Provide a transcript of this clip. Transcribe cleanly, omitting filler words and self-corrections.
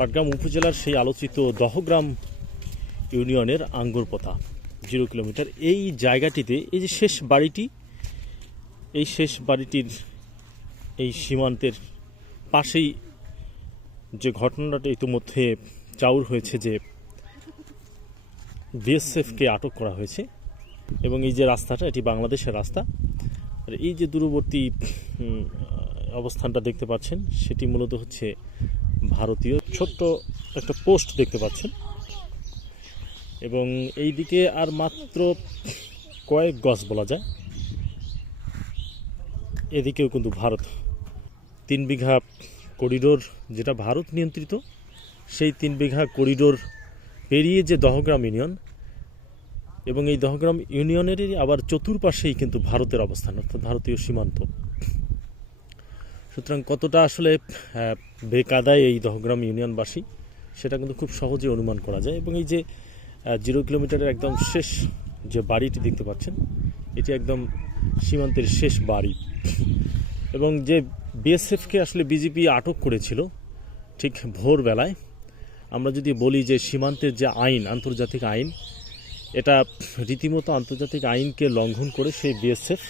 পাটগ্রাম উপজেলার সেই আলোচিত দহগ্রাম ইউনিয়নের আঙ্গুরপোতা 0 কিলোমিটার। এই জায়গাটিতে এই যে শেষ বাড়িটি, এই শেষ বাড়িটির এই সীমান্তের পাশেই যে ঘটনাটা ইতিমধ্যে চাউর হয়েছে যে বিএসএফকে আটক করা হয়েছে, এবং এই যে রাস্তাটা এটি বাংলাদেশের রাস্তা। আর এই যে দূরবর্তী অবস্থানটা দেখতে পাচ্ছেন সেটি মূলত হচ্ছে ভারতীয়। ছোট্ট একটা পোস্ট দেখতে পাচ্ছেন, এবং এই দিকে আর মাত্র কয়েক গজ বলা যায়, এদিকেও কিন্তু ভারত। 3 বিঘা করিডোর যেটা ভারত নিয়ন্ত্রিত, সেই 3 বিঘা করিডোর পেরিয়ে যে দহগ্রাম ইউনিয়ন, এবং এই দহগ্রাম ইউনিয়নেরই আবার চতুর্পাশেই কিন্তু ভারতের অবস্থান, অর্থাৎ ভারতীয় সীমান্ত। সুতরাং কতটা আসলে বেকায়দায় এই দহগ্রাম ইউনিয়নবাসী সেটা কিন্তু খুব সহজে অনুমান করা যায়। এবং এই যে 0 কিলোমিটারের একদম শেষ যে বাড়িটি দেখতে পাচ্ছেন, এটি একদম সীমান্তের শেষ বাড়ি। এবং যে বিএসএফকে আসলে বিজেপি আটক করেছিল ঠিক ভোরবেলায়, আমরা যদি বলি যে সীমান্তের যে আইন, আন্তর্জাতিক আইন, এটা রীতিমতো আন্তর্জাতিক আইনকে লঙ্ঘন করে সেই বিএসএফ